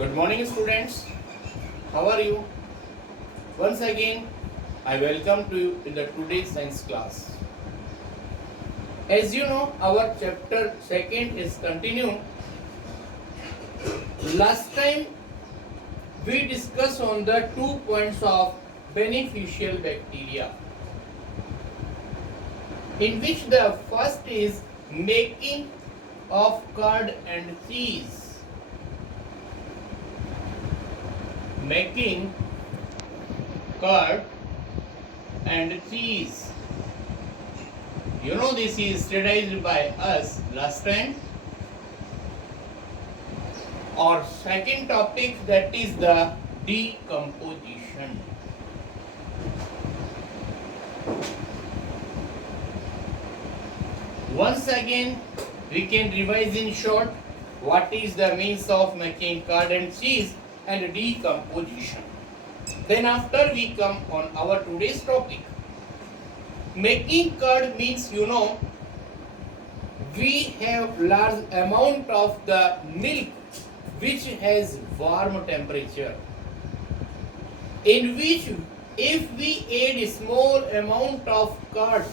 Good morning, students. How are you? Once again, I welcome to you in the today's science class. As you know, our chapter second is continue. Last time we discussed on the 2 points of beneficial bacteria, in which the first is making of curd and cheese. Making curd and cheese. You know, this is studied by us last time. Our second topic, that is the decomposition. Once again, we can revise in short what is the means of making curd and cheese and decomposition. Then after we come on our today's topic. Making curd means, you know, we have large amount of the milk which has warm temperature, in which if we add a small amount of curd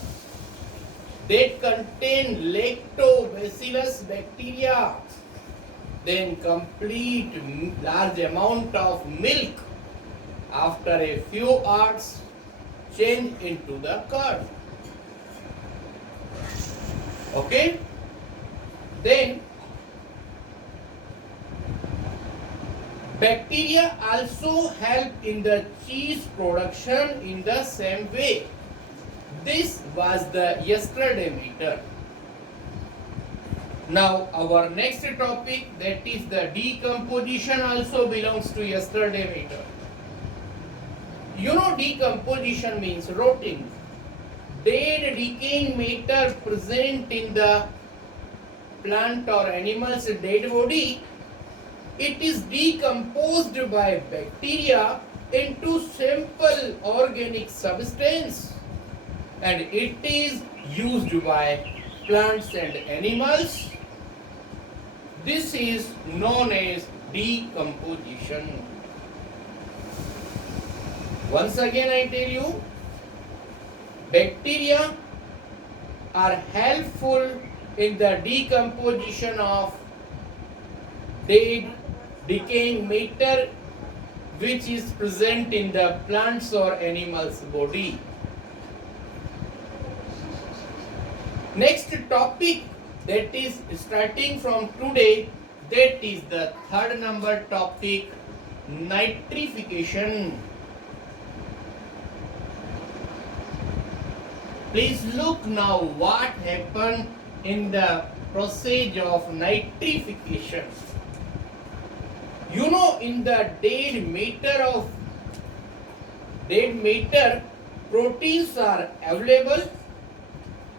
that contain lactobacillus bacteria, then complete large amount of milk after a few hours change into the curd. Okay? Then bacteria also help in the cheese production in the same way. This was the yesterday matter. Now our next topic, that is the decomposition, also belongs to yesterday matter. You know, decomposition means rotting. Dead decaying matter present in the plant or animal's dead body, it is decomposed by bacteria into simple organic substance, and it is used by plants and animals. This is known as decomposition. Once again I tell you, bacteria are helpful in the decomposition of dead decaying matter which is present in the plants or animals body. Next topic, that is starting from today, that is the third number topic, nitrification. Please look now what happened in the process of nitrification. You know, in the dead matter, proteins are available.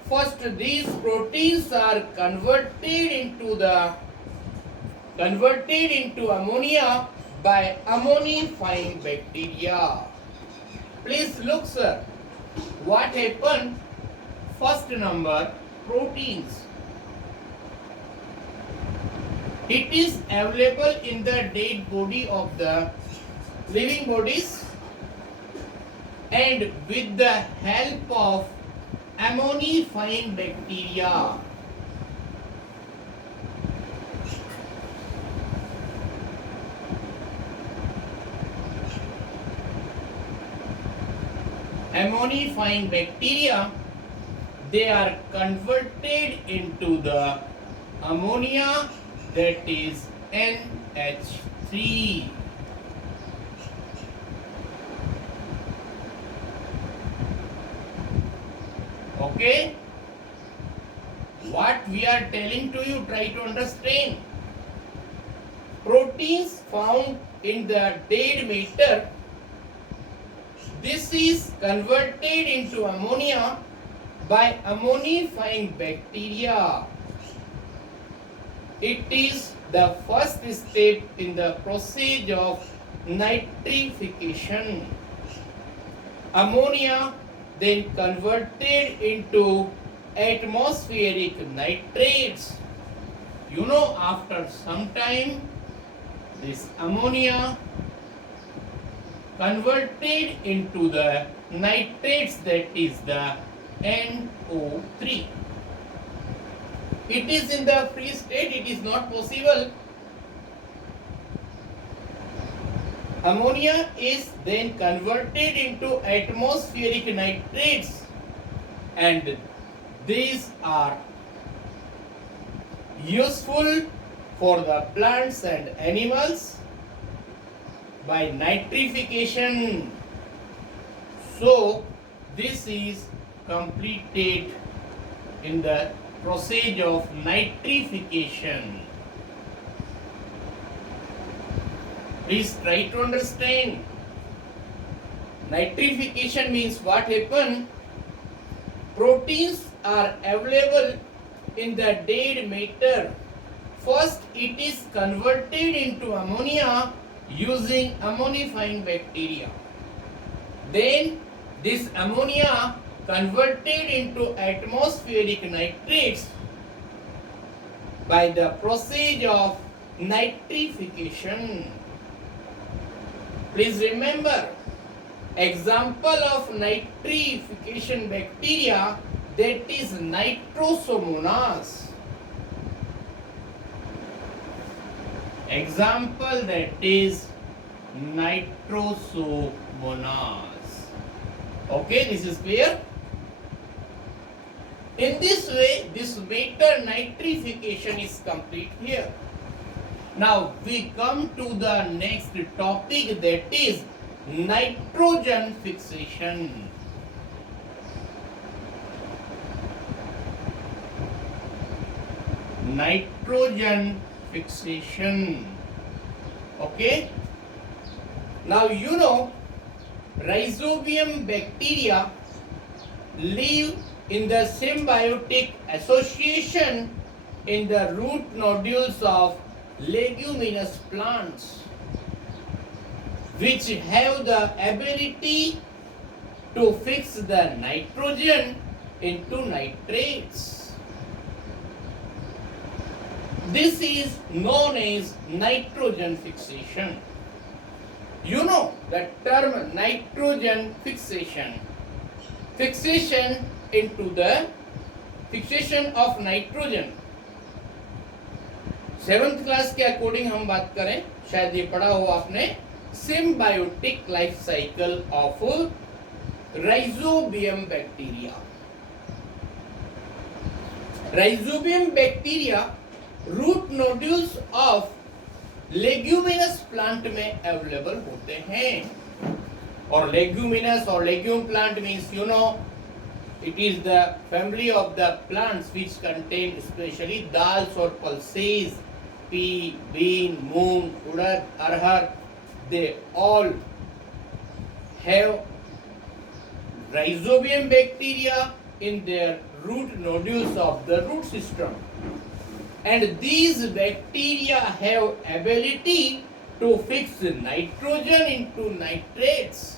First, these proteins are converted into ammonia by ammonifying bacteria. Please look, sir. What happened? First number, proteins. It is available in the dead body of the living bodies, and with the help of ammonifying bacteria, they are converted into the ammonia, that is NH3. Okay? What we are telling to you, try to understand. Proteins found in the dead matter, this is converted into ammonia by ammonifying bacteria. It is the first step in the process of nitrification. Ammonia then converted into atmospheric nitrates. You know, after some time this ammonia converted into the nitrates, that is the NO3. It is in the free state, it is not possible. Ammonia is then converted into atmospheric nitrates, and these are useful for the plants and animals by nitrification. So this is completed in the process of nitrification. Please try to understand. Nitrification means what happens? Proteins are available in the dead matter. First, it is converted into ammonia using ammonifying bacteria. Then, this ammonia converted into atmospheric nitrates by the process of nitrification. Please remember, example of nitrification bacteria, that is Nitrosomonas. Example, that is Nitrosomonas. Okay, this is clear? In this way, this matter nitrification is complete here. Now we come to the next topic, that is nitrogen fixation. Nitrogen fixation. Okay. Now you know Rhizobium bacteria live in the symbiotic association in the root nodules of leguminous plants, which have the ability to fix the nitrogen into nitrates. This is known as nitrogen fixation. You know the term nitrogen fixation. Fixation into the fixation of nitrogen. 7th class के according हम बात करें, शायद ये पढ़ा हो आपने, symbiotic life cycle of rhizobium bacteria. Rhizobium bacteria root nodules of leguminous plant में अवेलेबल होते हैं. और लेग्यूमिनस और legume plant means you know it is the family of the plants which contain especially dals or pulses, pea, bean, moong, urad, arhar. They all have rhizobium bacteria in their root nodules of the root system, and these bacteria have ability to fix nitrogen into nitrates.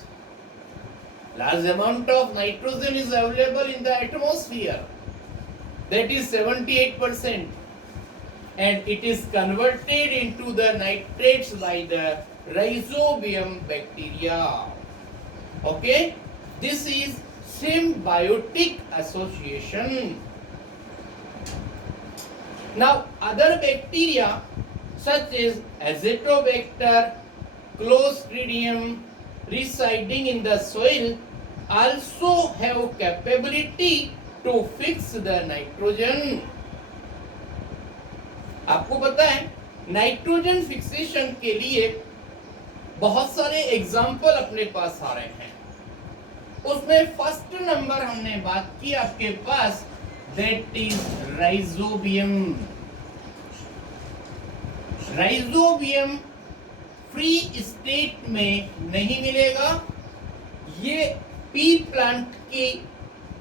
Large amount of nitrogen is available in the atmosphere, that is 78%, and it is converted into the nitrates by the rhizobium bacteria. Okay, this is symbiotic association. Now other bacteria such as Azotobacter, Clostridium residing in the soil also have capability to fix the nitrogen. आपको पता है nitrogen fixation के लिए बहुत सारे example अपने पास आ रहे हैं. उसमें फर्स्ट नंबर हमने बात की आपके पास, that is rhizobium. Rhizobium free state में नहीं मिलेगा, ये पी प्लांट के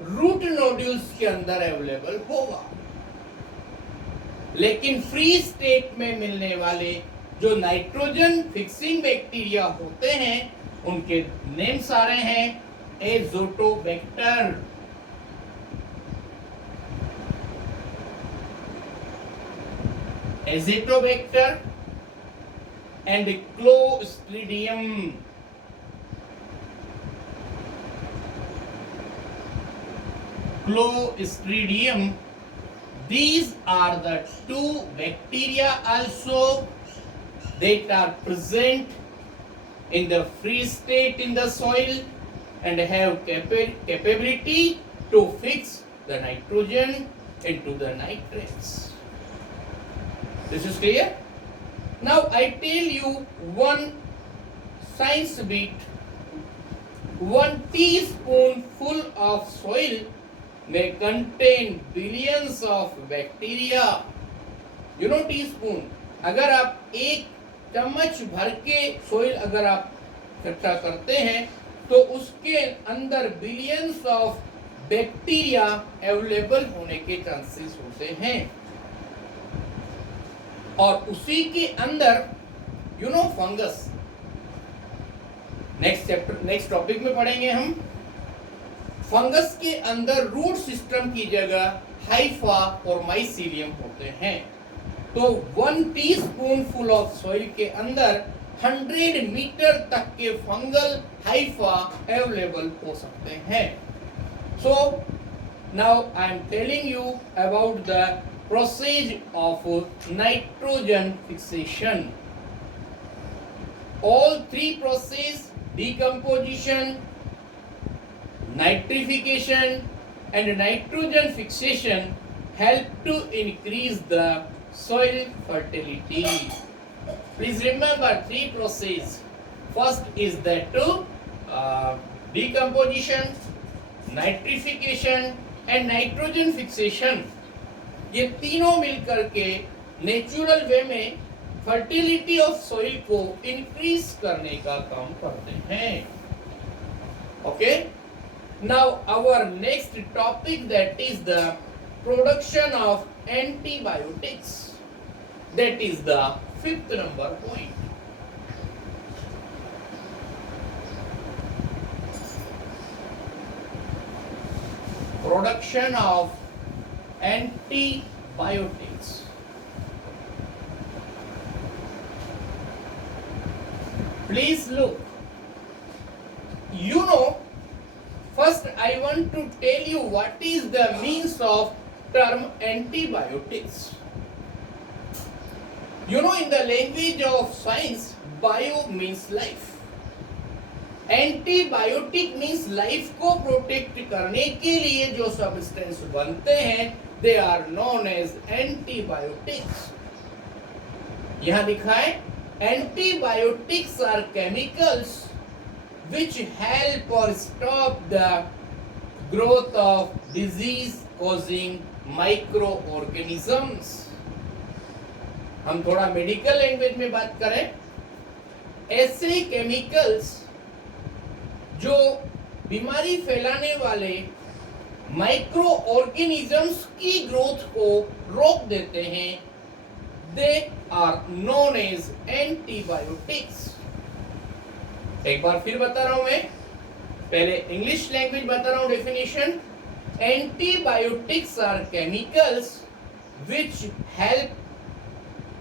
रूट नोड्यूल्स के अंदर अवेलेबल होगा. लेकिन फ्री स्टेट में मिलने वाले जो नाइट्रोजन फिक्सिंग बैक्टीरिया होते हैं उनके नेम्स आ रहे हैं Azotobacter, Azotobacter, and Clostridium. Clostridium. These are the two bacteria also that are present in the free state in the soil and have capability to fix the nitrogen into the nitrates. This is clear? Now I tell you one science bit. 1 teaspoonful of soil may contain billions of bacteria. You know teaspoon. अगर आप एक चम्मच भर के soil अगर आप इकट्ठा करते हैं तो उसके अंदर बिलियंस ऑफ बैक्टीरिया अवेलेबल होने के चांसेस होते हैं और उसी के अंदर you know fungus next topic में पढ़ेंगे हम फंगस के अंदर रूट सिस्टम की जगह हाइफा और माइसीलियम होते हैं तो 1 टीस्पूनफुल ऑफ सॉइल के अंदर 100 मीटर तक के फंगल हाइफा अवेलेबल हो सकते हैं so now I am telling you about the process of nitrogen fixation all three process decomposition nitrification and nitrogen fixation help to increase the soil fertility. Please remember three process. First is that decomposition, nitrification and nitrogen fixation. ये तीनों मिलकर के natural way में fertility of soil को increase करने का काम करते हैं. Okay now our next topic that is the production of antibiotics. That is the 5th number point. Production of antibiotics. Please look. You know, first I want to tell you what is the means of term antibiotics. You know, in the language of science, bio means life. Antibiotic means life को protect करने के लिए जो substance बनते हैं, they are known as antibiotics. यहाँ लिखा है antibiotics are chemicals which help or stop the growth of disease causing microorganisms. हम थोड़ा मेडिकल लैंग्वेज में बात करें ऐसे केमिकल्स जो बीमारी फैलाने वाले माइक्रो ऑर्गेनिजम्स की ग्रोथ को रोक देते हैं they are known as antibiotics. एक बार फिर बता रहा हूं मैं पहले इंग्लिश लैंग्वेज बता रहा हूं definition. Antibiotics are chemicals which help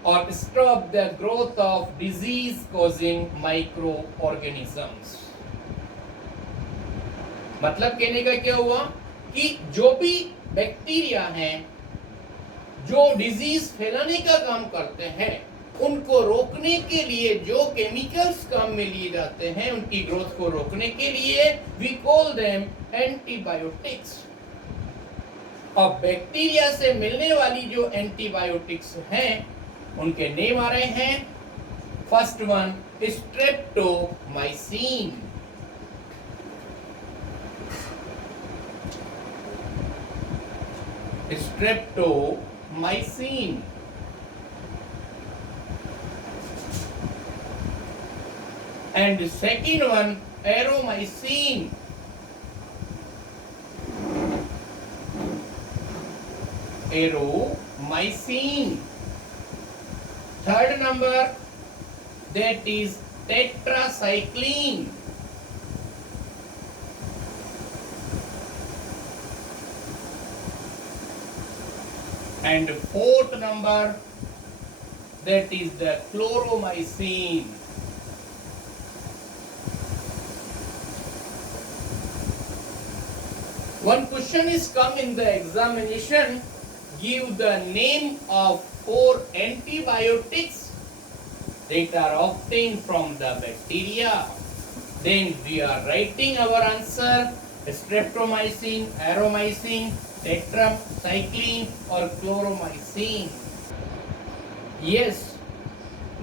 or stop the growth of disease causing microorganisms. मतलब कहने का क्या हुआ कि जो भी बैक्टीरिया हैं जो डिजीज फैलाने का काम करते हैं उनको रोकने के लिए जो केमिकल्स काम में लिए जाते हैं उनकी ग्रोथ को रोकने के लिए वी कॉल देम एंटीबायोटिक्स. अब बैक्टीरिया से मिलने वाली जो एंटीबायोटिक्स हैं उनके नेम आ रहे हैं. First one streptomycin. Streptomycin. And the second one Aromycin. Aromycin. Third number that is tetracycline. And fourth number that is the chloromycin. One question is come in the examination, give the name of 4 antibiotics that are obtained from the bacteria. Then we are writing our answer: streptomycin, aromycin, tetracycline or chloromycin. Yes.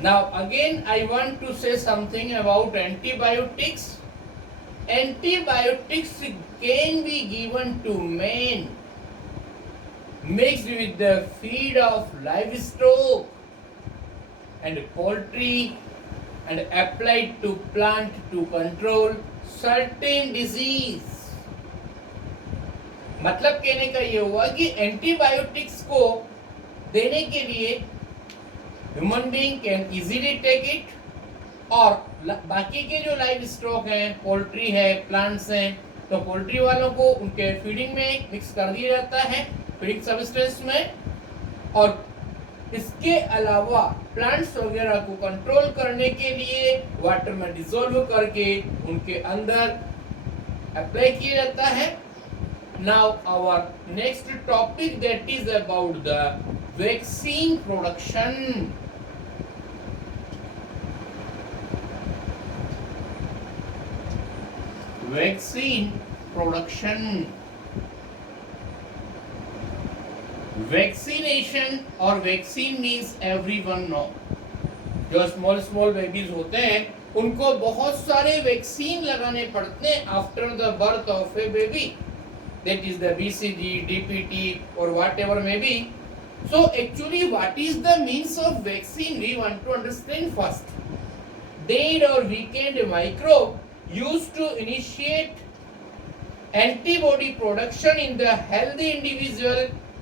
Now again I want to say something about antibiotics. Antibiotics can be given to men mixed with the feed of livestock and poultry and applied to plant to control certain disease. मतलब कहने का ये हुआ कि antibiotics को देने के लिए human being can easily take it, और बाकी के जो लाइव स्टॉक हैं, पोल्ट्री है, प्लांट्स हैं, तो पोल्ट्री वालों को उनके फीडिंग में मिक्स कर दिया जाता है, फीडिंग सब्सटेंस में, और इसके अलावा प्लांट्स वगैरह को कंट्रोल करने के लिए वाटर में डिसॉल्व करके उनके अंदर अप्लाई किया जाता है. Now our next topic that is about the vaccine production. Vaccine production. Vaccination और वैक्सीन मीन्स एवरीवन नो. जो स्मॉल बेबीज होते हैं उनको बहुत सारे वैक्सीन लगाने पड़ते हैं after the birth of a baby, that is the BCG, DPT और whatever may be. So actually what is the means of vaccine we want to understand first. Dead or weakened microbe used to initiate antibody production in the healthy individual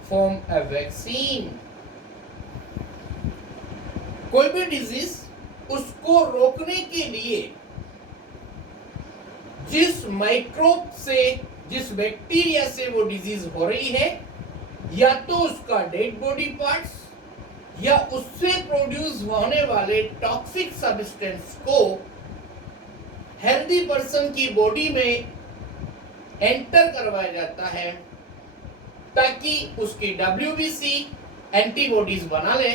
form a vaccine. कोई भी disease उसको रोकने के लिए जिस microbe से, जिस bacteria से वो डिजीज हो रही है, या तो उसका डेड बॉडी पार्ट्स या उससे प्रोड्यूस होने वाले टॉक्सिक सब्सटेंस को हेल्दी पर्सन की बॉडी में एंटर करवाया जाता है ताकि उसकी WBC एंटीबॉडीज बना ले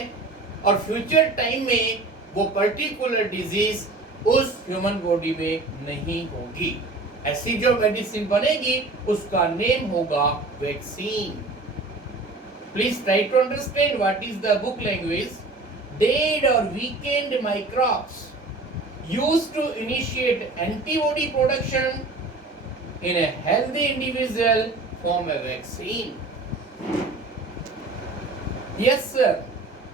और फ्यूचर टाइम में वो पर्टिकुलर डिजीज उस ह्यूमन बॉडी में नहीं होगी. ऐसी जो मेडिसिन बनेगी उसका नेम होगा vaccine. Please try to understand what is the book language. Dead or weakened microbes used to initiate antibody production in a healthy individual form a vaccine. Yes sir.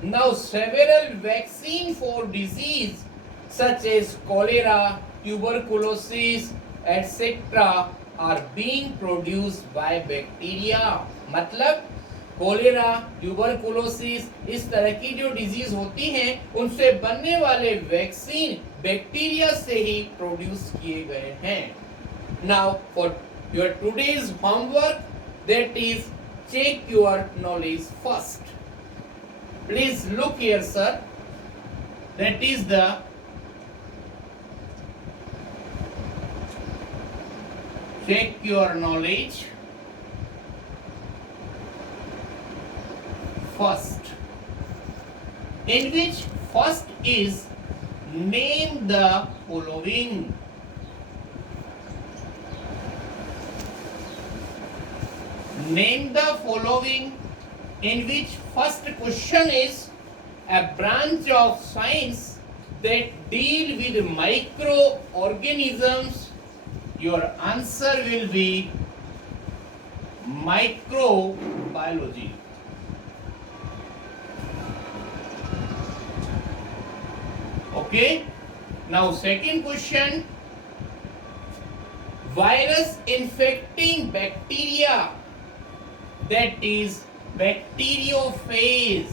Now several vaccine for disease such as cholera, tuberculosis, etc. are being produced by bacteria. मतलब cholera, tuberculosis, इस तरह की जो disease होती हैं उनसे बनने वाले वैक्सीन बैक्टीरिया से ही प्रोड्यूस किए गए हैं. Now for your today's homework, that is check your knowledge first. Please look here sir. That is the check your knowledge first, in which first is name the following. Name the following, in which first question is a branch of science that deal with microorganisms. Your answer will be microbiology. Okay. Now second question, virus infecting bacteria, that is bacteriophage.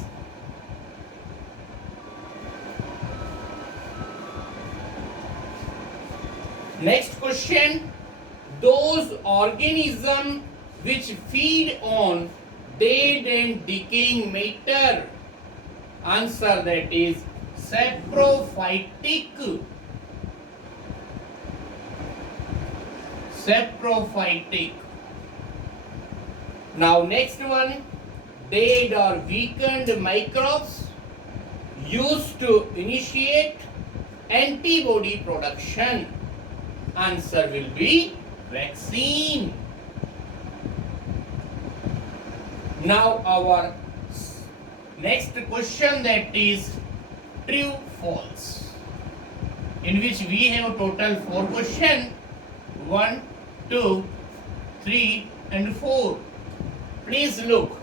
Next question, those organisms which feed on dead and decaying matter, Answer, that is saprophytic. Saprophytic. Now next one, dead or weakened microbes used to initiate antibody production. Answer will be vaccine. Now our next question, that is true false, in which we have a total 4 questions. 1, 2, 3 and 4. Please look.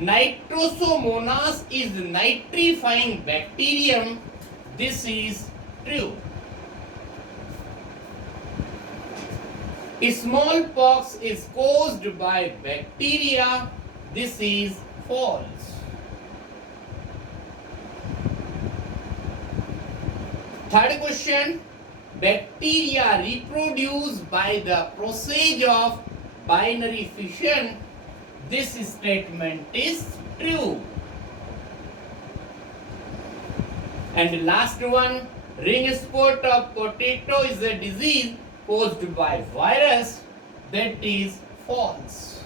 Nitrosomonas is nitrifying bacterium. This is true. Smallpox is caused by bacteria. This is false. Third question. Bacteria reproduce by the process of binary fission. This statement is true. And last one, ring spot of potato is a disease caused by virus. That is false.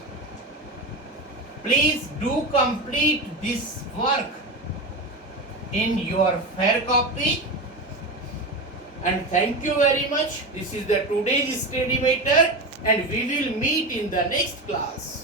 Please do complete this work in your fair copy. And thank you very much. This is the today's study matter, and we will meet in the next class.